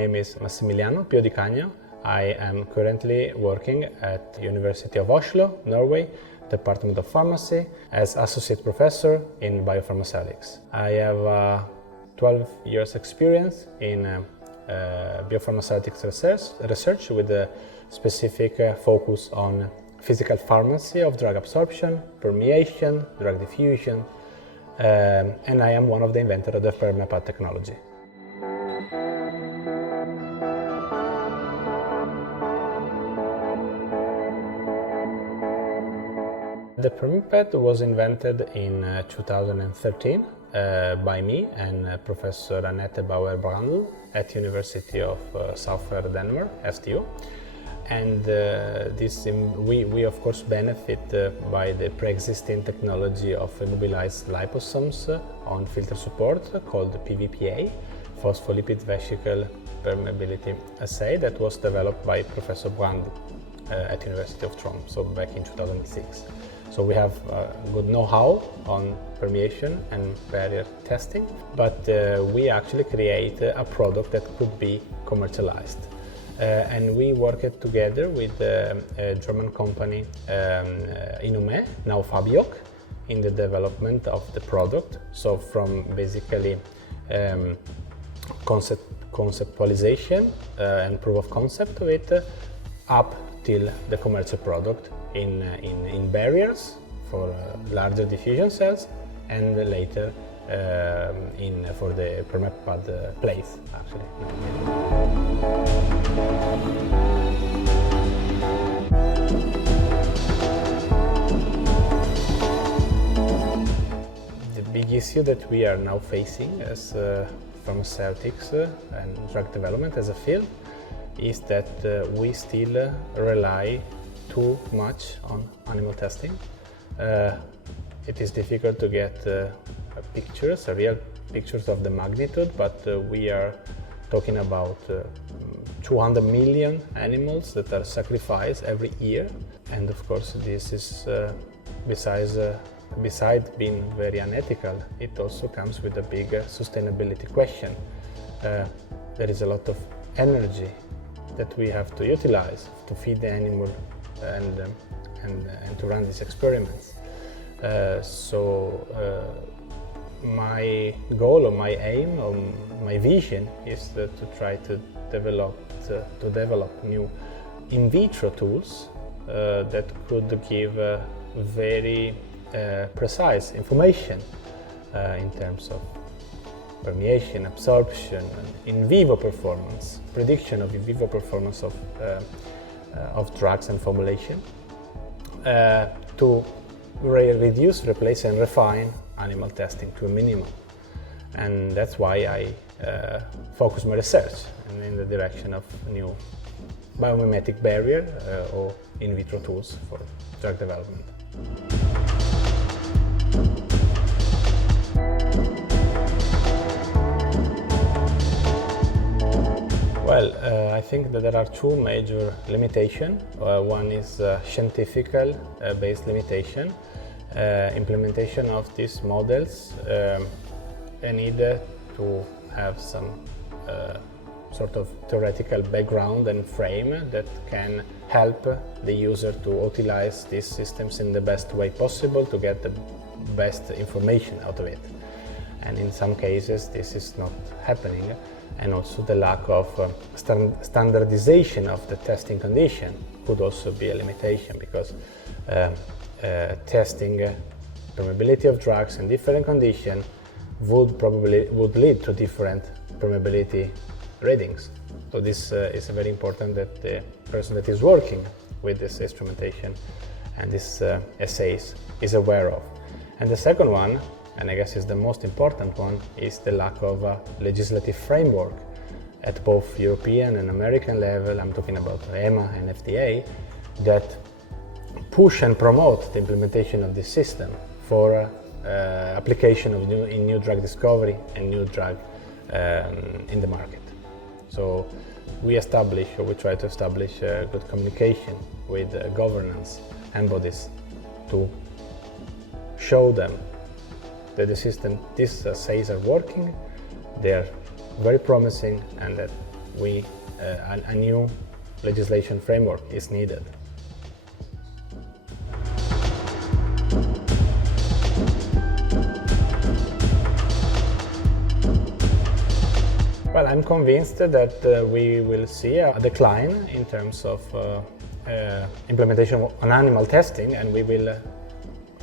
name is Massimiliano Pio di Cagno. I am currently working at the University of Oslo, Norway, Department of Pharmacy, as associate professor in biopharmaceutics. I have 12 years experience in biopharmaceutics research with a specific focus on physical pharmacy of drug absorption, permeation, drug diffusion, and I am one of the inventors of the PermeaPad technology. The PermeaPad was invented in 2013 by me and Professor Annette Bauer-Brandl at University of Southern Denmark, STU. And we of course benefit by the pre-existing technology of immobilized liposomes on filter support called PVPA, phospholipid vesicle permeability assay, that was developed by Professor Brandl at University of Trondheim, so back in 2006. So we have good know-how on permeation and barrier testing, but we actually create a product that could be commercialized. And we worked together with a German company, Inume, now PHABIOC, in the development of the product. So from basically conceptualization and proof of concept of it up till the commercial product in barriers for larger diffusion cells, and later for the PermeaPad plates, actually. The big issue that we are now facing as pharmaceutics and drug development as a field is that we still rely too much on animal testing. It is difficult to get real pictures of the magnitude, but we are talking about 200 million animals that are sacrificed every year. And of course, this is, besides being very unethical, it also comes with a big sustainability question. There is a lot of energy that we have to utilize to feed the animal and to run these experiments. My goal or my aim or my vision is to try to develop new in vitro tools that could give very precise information in terms of permeation, absorption, in vivo performance, prediction of in vivo performance of drugs and formulation, to reduce, replace and refine animal testing to a minimum. And that's why I focus my research in the direction of new biomimetic barrier or in vitro tools for drug development. Well, I think that there are two major limitations. One is scientific based limitation. Implementation of these models need to have some sort of theoretical background and frame that can help the user to utilize these systems in the best way possible to get the best information out of it. And in some cases this is not happening, and also the lack of standardization of the testing condition could also be a limitation, because testing permeability of drugs in different conditions would lead to different permeability readings. So this is very important that the person that is working with this instrumentation and this assays is aware of. And the second one, and I guess is the most important one, is the lack of a legislative framework at both European and American level. I'm talking about EMA and FDA, that push and promote the implementation of this system for application of new drug discovery and new drug in the market. So we try to establish good communication with governance and bodies to show them that the system, these assays are working, they are very promising, and that a new legislation framework is needed. Well, I'm convinced that we will see a decline in terms of implementation on animal testing, and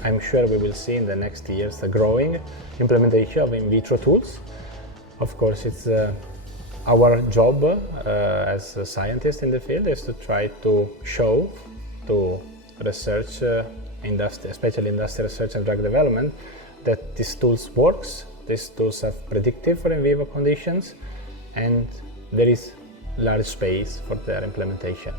I'm sure we will see in the next years a growing implementation of in vitro tools. Of course, it's our job as scientists in the field is to try to show to research industry, especially industrial research and drug development, that these tools works. These tools are predictive for in vivo conditions, and there is large space for their implementation.